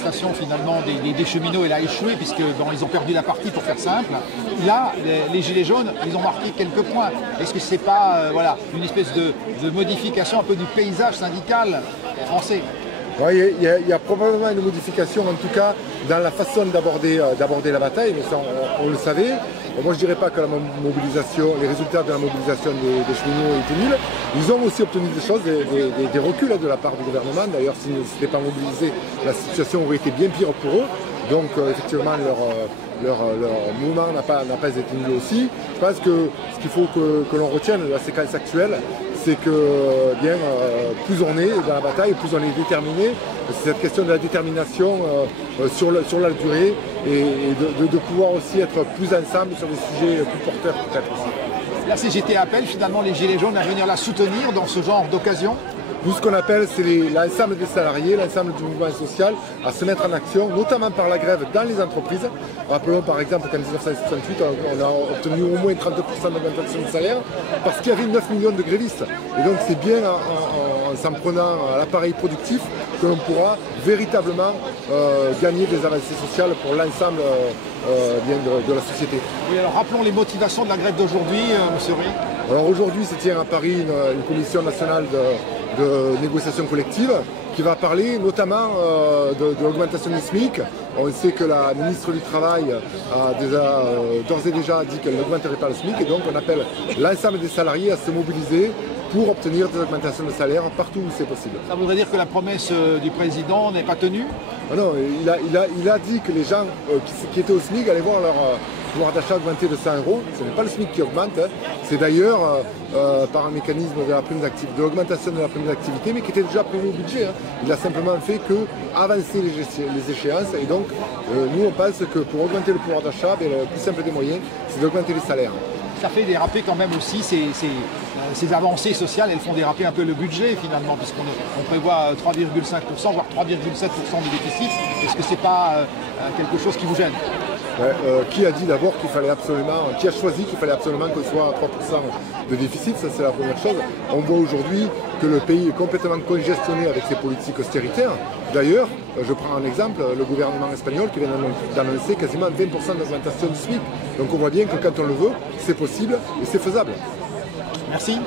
manifestation finalement des cheminots elle a échoué puisque ils ont perdu la partie pour faire simple. Là, les Gilets jaunes, ils ont marqué quelques points. Est-ce que c'est pas voilà, une espèce de modification un peu du paysage syndical français? Oui, il y a probablement une modification, en tout cas, dans la façon d'aborder la bataille, mais ça, on le savait. Moi, je ne dirais pas que les résultats de la mobilisation des cheminots étaient nuls. Ils ont aussi obtenu des choses, des reculs de la part du gouvernement. D'ailleurs, s'ils ne s'étaient pas mobilisés, la situation aurait été bien pire pour eux. Donc, effectivement, leur mouvement n'a pas été nul aussi. Je pense que ce qu'il faut que l'on retienne de la séquence actuelle, c'est que plus on est dans la bataille, plus on est déterminé. C'est cette question de la détermination sur la durée et de pouvoir aussi être plus ensemble sur des sujets plus porteurs peut-être aussi. La CGT appelle finalement les Gilets jaunes à venir la soutenir dans ce genre d'occasion? Nous, ce qu'on appelle, c'est l'ensemble des salariés, l'ensemble du mouvement social à se mettre en action, notamment par la grève dans les entreprises. Rappelons par exemple qu'en 1968, on a obtenu au moins 30% d'augmentation de salaire parce qu'il y avait 9 millions de grévistes. Et donc c'est bien en s'en prenant à l'appareil productif que l'on pourra véritablement gagner des avancées sociales pour l'ensemble de la société. Oui, alors rappelons les motivations de la grève d'aujourd'hui, monsieur Ray. Alors aujourd'hui se tient à Paris une commission nationale de négociation collective qui va parler notamment de l'augmentation du SMIC. On sait que la ministre du Travail a d'ores et déjà dit qu'elle n'augmenterait pas le SMIC et donc on appelle l'ensemble des salariés à se mobiliser pour obtenir des augmentations de salaire partout où c'est possible. Ça voudrait dire que la promesse du président n'est pas tenue? Non, il a dit que les gens qui étaient au SMIC allaient voir leur pouvoir d'achat augmenter de 100 €. Ce n'est pas le SMIC qui augmente, hein. C'est d'ailleurs par un mécanisme de l'augmentation de la prime d'activité, mais qui était déjà prévu au budget. Hein. Il a simplement fait que avancer les échéances et donc nous on pense que pour augmenter le pouvoir d'achat, le plus simple des moyens, c'est d'augmenter les salaires. Ça fait déraper quand même aussi ces avancées sociales, elles font déraper un peu le budget finalement, puisqu'on prévoit 3,5%, voire 3,7% de déficit. Est-ce que c'est pas quelque chose qui vous gêne? Qui a dit d'abord qui a choisi qu'il fallait absolument qu'on soit à 3% de déficit, ça c'est la première chose. On voit aujourd'hui que le pays est complètement congestionné avec ses politiques austéritaires. D'ailleurs, je prends un exemple, le gouvernement espagnol qui vient d'annoncer quasiment 20% d'augmentation du SMIC. Donc on voit bien que quand on le veut, c'est possible et c'est faisable. Merci.